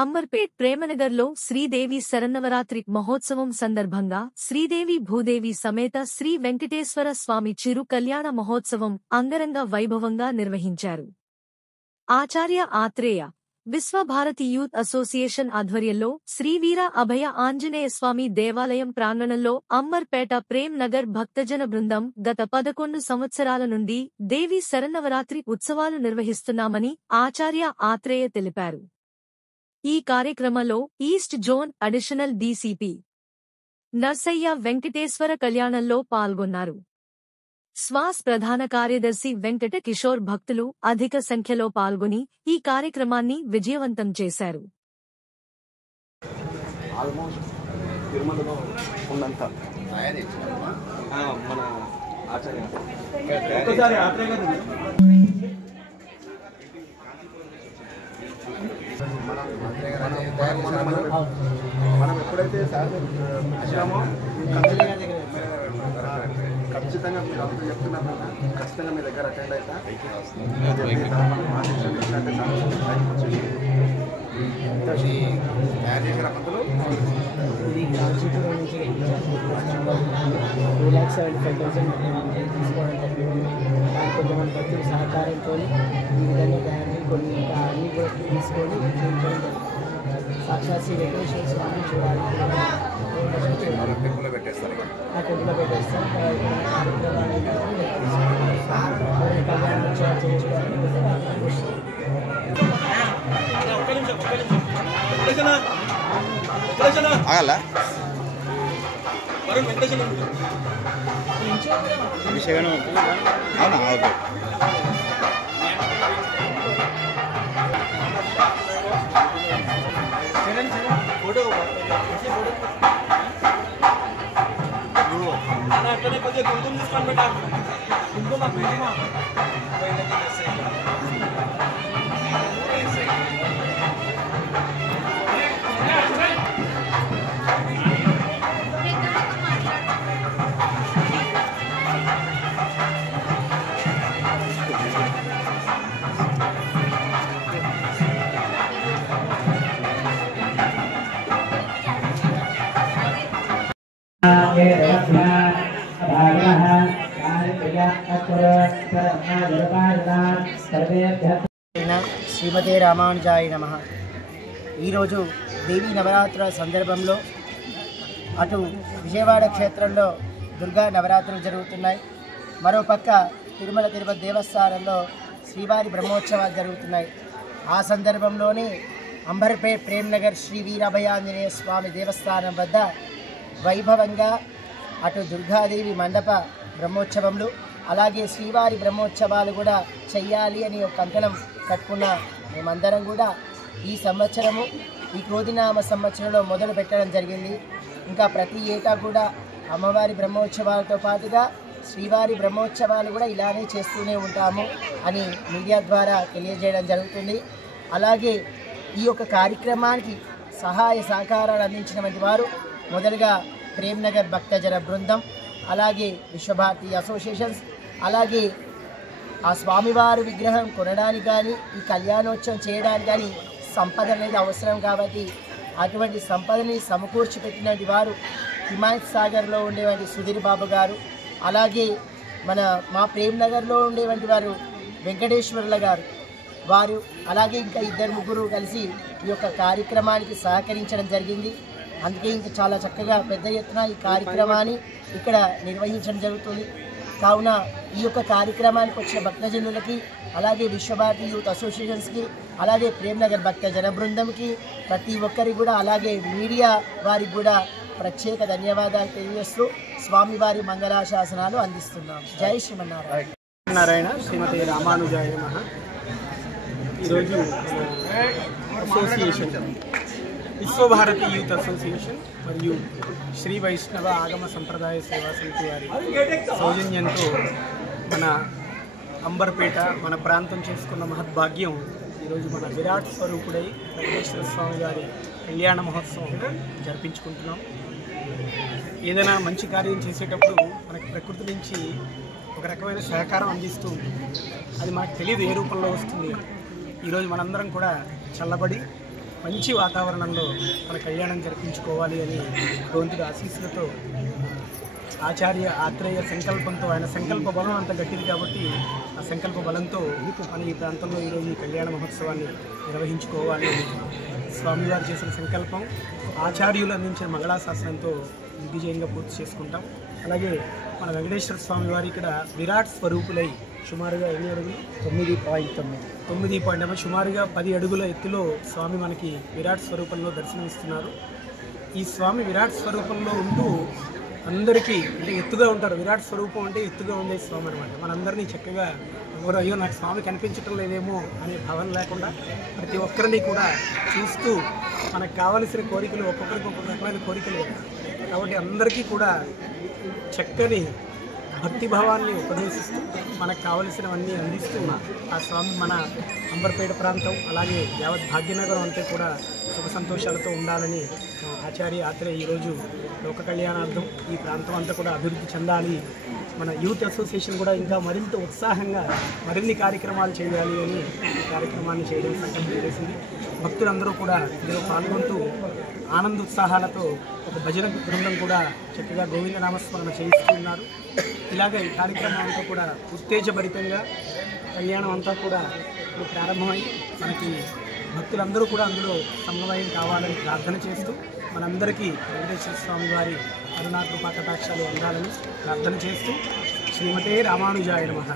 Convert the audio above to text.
అంబర్పేట్ ప్రేమనగర్లో శ్రీదేవి శరన్నవరాత్రి మహోత్సవం సందర్భంగా శ్రీదేవి భూదేవి సమేత శ్రీ వెంకటేశ్వర స్వామి చిరు కళ్యాణ మహోత్సవం అంగరంగ వైభవంగా నిర్వహించారు. ఆచార్య ఆత్రేయ విశ్వభారతి యూత్ అసోసియేషన్ ఆధ్వర్యంలో శ్రీవీర అభయ ఆంజనేయ స్వామి దేవాలయం ప్రాంగణంలో అంబర్పేట ప్రేమ్ నగర్ భక్తజన బృందం గత 11 సంవత్సరాల నుండి దేవి శరన్నవరాత్రి ఉత్సవాలు నిర్వహిస్తున్నామని ఆచార్య ఆత్రేయ తెలిపారు. ఈ కార్యక్రమంలో east zone additional DCP Narsaiah Venkateswara కళ్యాణంలో పాల్గొన్నారు. స్వాస్ ప్రధాన కార్యదర్శి వెంకట కిషోర్ భక్తులు అధిక సంఖ్యలో పాల్గొని ఈ కార్యక్రమాన్ని విజయవంతం చేశారు. మనం ఎప్పుడైతే వచ్చామో ఖచ్చితంగా మీరు అందరూ చెప్తున్నారు, ఖచ్చితంగా మీ దగ్గర అటెండ్ అవుతా. తయారు చేసిన పద్ధతులు 2,75,000 తీసుకోవడానికి కొంతమంది భక్తుల సహకారంతో ఈ విధంగా తయారు కొన్ని అన్ని కూడా తీసుకొని సాక్షాత్ శ్రీ వెంకటేశ్వర స్వామిని చూడాలి. టెంపుల్లో పెట్టేస్తారు. అవునా? ఓకే. శ్రీమతే రామానుజాయ నమః. ఈరోజు దేవీ నవరాత్రుల సందర్భంలో అటు విజయవాడ క్షేత్రంలో దుర్గా నవరాత్రులు జరుగుతున్నాయి. మరోపక్క తిరుమల తిరుపతి దేవస్థానంలో శ్రీవారి బ్రహ్మోత్సవాలు జరుగుతున్నాయి. ఆ సందర్భంలోనే అంబర్పేట్ ప్రేమ్ నగర్ శ్రీ వీరాభయాంజనేయ స్వామి దేవస్థానం వద్ద వైభవంగా అటు దుర్గాదేవి మండప బ్రహ్మోత్సవములు అలాగే శ్రీవారి బ్రహ్మోత్సవాలు కూడా చెయ్యాలి అని ఒక కంకణం కట్టుకున్న మేమందరం కూడా ఈ సంవత్సరము ఈ క్రోధినామ సంవత్సరంలో మొదలు పెట్టడం జరిగింది. ఇంకా ప్రతి ఏటా కూడా అమ్మవారి బ్రహ్మోత్సవాలతో పాటుగా శ్రీవారి బ్రహ్మోత్సవాలు కూడా ఇలానే చేస్తూనే ఉంటాము అని మీడియా ద్వారా తెలియజేయడం జరుగుతుంది. అలాగే ఈ యొక్క కార్యక్రమానికి సహాయ సహకారాలు అందించినటువంటి వారు మొదలుగా ప్రేమ్ నగర్ భక్తజన బృందం, అలాగే విశ్వభారతి అసోసియేషన్స్, అలాగే ఆ స్వామివారి విగ్రహం కొనడానికి కానీ ఈ కళ్యాణోత్సవం చేయడానికి కానీ సంపద అనేది అవసరం కాబట్టి అటువంటి సంపదని సమకూర్చి పెట్టినటువంటి వారు హిమాయత్ సాగర్లో ఉండేటువంటి సుధీర్ బాబు గారు, అలాగే మా ప్రేమ్ నగర్లో ఉండేటువంటి వారు వెంకటేశ్వర్ల గారు వారు, అలాగే ఇంకా 2-3 కలిసి ఈ యొక్క కార్యక్రమానికి సహకరించడం జరిగింది. అందుకే ఇంకా చాలా చక్కగా పెద్ద ఎత్తున ఈ కార్యక్రమాన్ని ఇక్కడ నిర్వహించడం జరుగుతుంది. కావున ఈ యొక్క కార్యక్రమానికి వచ్చిన భక్తజనులకి, అలాగే విశ్వభారతి యూత్ అసోసియేషన్స్కి, అలాగే ప్రేమ్ నగర్ భక్తజన బృందంకి ప్రతి ఒక్కరికి కూడా, అలాగే మీడియా వారికి కూడా ప్రత్యేక ధన్యవాదాలు తెలియజేస్తూ స్వామివారి మంగళాశాసనాలు అందిస్తున్నాం. జై శ్రీమన్నారాయణ. నారాయణ. శ్రీమతి రామానుజాయ నమః. ఈరోజు అసోసియేషన్ విశ్వభారతి యూత్ అసోసియేషన్ మరియు శ్రీ వైష్ణవ ఆగమ సంప్రదాయ సేవా సమితి వారి సౌజన్యంతో మన అంబర్పేట మన ప్రాంతం చేసుకున్న మహద్భాగ్యం ఈరోజు మన విరాట్ స్వరూపుడై వెంకటేశ్వర స్వామి గారి కళ్యాణ మహోత్సవం జరిపించుకుంటున్నాం. ఏదైనా మంచి కార్యం చేసేటప్పుడు మనకి ప్రకృతి నుంచి ఒక రకమైన సహకారం అందిస్తూ ఉంటుంది. అది మనకు తెలియదు ఏ రూపంలో వస్తుంది. ఈరోజు మనందరం కూడా చల్లబడి మంచి వాతావరణంలో మన కళ్యాణం జరిపించుకోవాలి అని భగవంతుడి ఆశీస్సులతో ఆచార్య ఆత్రేయ సంకల్పంతో, ఆయన సంకల్ప బలం అంత గట్టిది కాబట్టి ఆ సంకల్ప బలంతో మన ఈ ప్రాంతంలో ఈరోజు ఈ కళ్యాణ మహోత్సవాన్ని నిర్వహించుకోవాలి అని స్వామివారు చేసిన సంకల్పం. ఆచార్యులు అందించిన మంగళాశాసనంతో దిగ్విజయంగా పూర్తి చేసుకుంటాం. అలాగే మన వెంకటేశ్వర స్వామి వారి ఇక్కడ విరాట్ స్వరూపులై సుమారుగా ఎన్ని అడుగులు? 9.9 సుమారుగా 10 అడుగుల ఎత్తులో స్వామి మనకి విరాట్ స్వరూపంలో దర్శనమిస్తున్నారు. ఈ స్వామి విరాట్ స్వరూపంలో ఉంటూ అందరికీ అంటే ఎత్తుగా ఉంటారు. విరాట్ స్వరూపం అంటే ఎత్తుగా ఉండే స్వామి అనమాట. మనందరినీ చక్కగా ఎవరు అయ్యో నాకు స్వామి కనిపించటం లేదేమో అనే భావన లేకుండా ప్రతి ఒక్కరిని కూడా చూస్తూ మనకు కావలసిన కోరికలు ఒక్కొక్కరికి ఒక్కొక్క రకమైన కోరికలు కాబట్టి అందరికీ కూడా చక్కని భక్తిభావాన్ని ఉపదేశిస్తూ మనకు కావలసినవన్నీ అందిస్తూ ఆ స్వామి మన అంబర్పేట ప్రాంతం అలాగే యావత్ భాగ్యనగరం అంతా కూడా సుఖ సంతోషాలతో ఉండాలని ఆచార్య ఆత్రేయ ఈరోజు లోక కళ్యాణార్థం ఈ ప్రాంతం అంతా కూడా అభివృద్ధి చెందాలి, మన యూత్ అసోసియేషన్ కూడా ఇంకా మరింత ఉత్సాహంగా మరిన్ని కార్యక్రమాలు చేయాలి అని ఈ కార్యక్రమాన్ని చేయడం సంకల్పం చేసింది. భక్తులందరూ కూడా ఇందులో పాల్గొంటూ ఆనందోత్సాహాలతో ఒక భజన బృందం కూడా చక్కగా గోవింద నామస్మరణ చేయిస్తూ ఉన్నారు. ఇలాగ ఈ కార్యక్రమం అంతా కూడా ఉత్తేజభరితంగా కళ్యాణం అంతా కూడా ఇప్పుడు ప్రారంభమై మనకి భక్తులందరూ కూడా అందులో సమన్వయం కావాలని ప్రార్థన చేస్తూ మనందరికీ వెంకటేశ్వర స్వామి వారి కరుణా కృపా కటాక్షాలు అందాలని ప్రార్థన చేస్తూ శ్రీమతే రామానుజాయ నమః.